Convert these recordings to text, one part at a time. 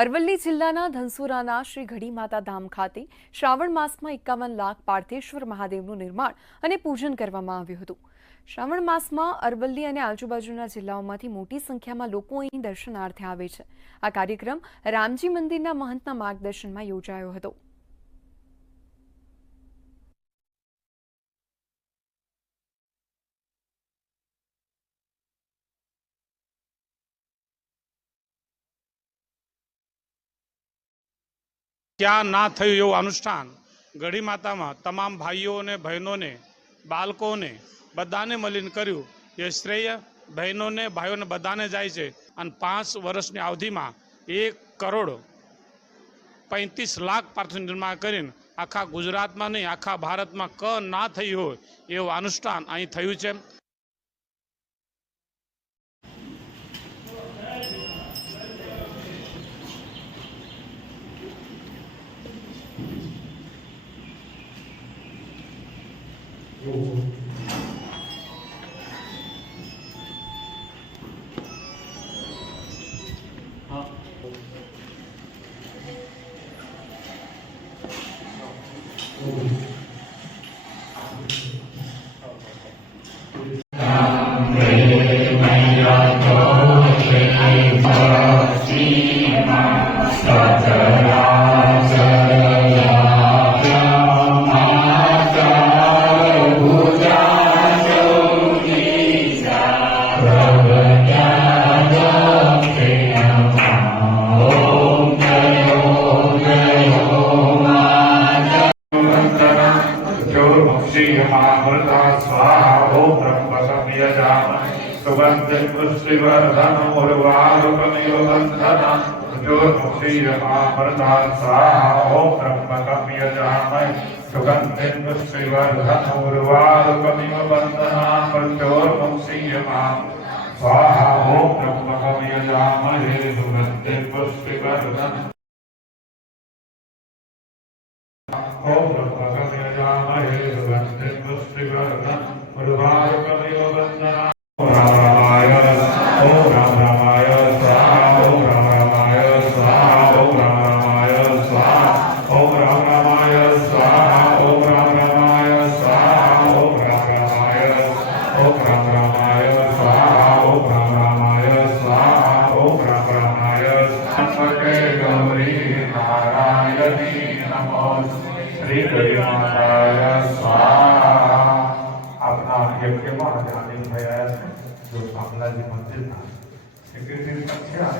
અરવલ્લી જિલ્લાના ધનસુરાના શ્રી ઘડી માતા ધામ ખાતે શ્રાવણ માસમાં 51 લાખ પાર્થેશ્વર મહાદેવનું નિર્માણ અને પૂજન કરવામાં આવ્યું હતું। શ્રાવણ માસમાં અરવલ્લી અને આજુબાજુના જિલ્લાઓમાંથી મોટી સંખ્યામાં લોકો અહીં દર્શનાર્થે આવે છે। આ કાર્યક્રમ રામજી મંદિરના મહંતના માર્ગદર્શનમાં યોજાયો હતો। क्या ना थयुं एवुं अनुष्ठान गढ़ी माता में तमाम भाईओ ने बहनों ने बाळको ने बधाने मळीने कर्युं। ये श्रेय बहनों ने भाईओ ने बधाने जाय छे अने 5 वर्षनी अवधि में 1 करोड़ 35 लाख पार्थिव निर्माण करीने आखा गुजरात में नहीं आखा भारत में क ना थई होय एवुं अनुष्ठान अहीं थयुं छे।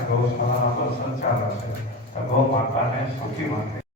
गौशाला संचालक है। गौ माता ने सुखी माता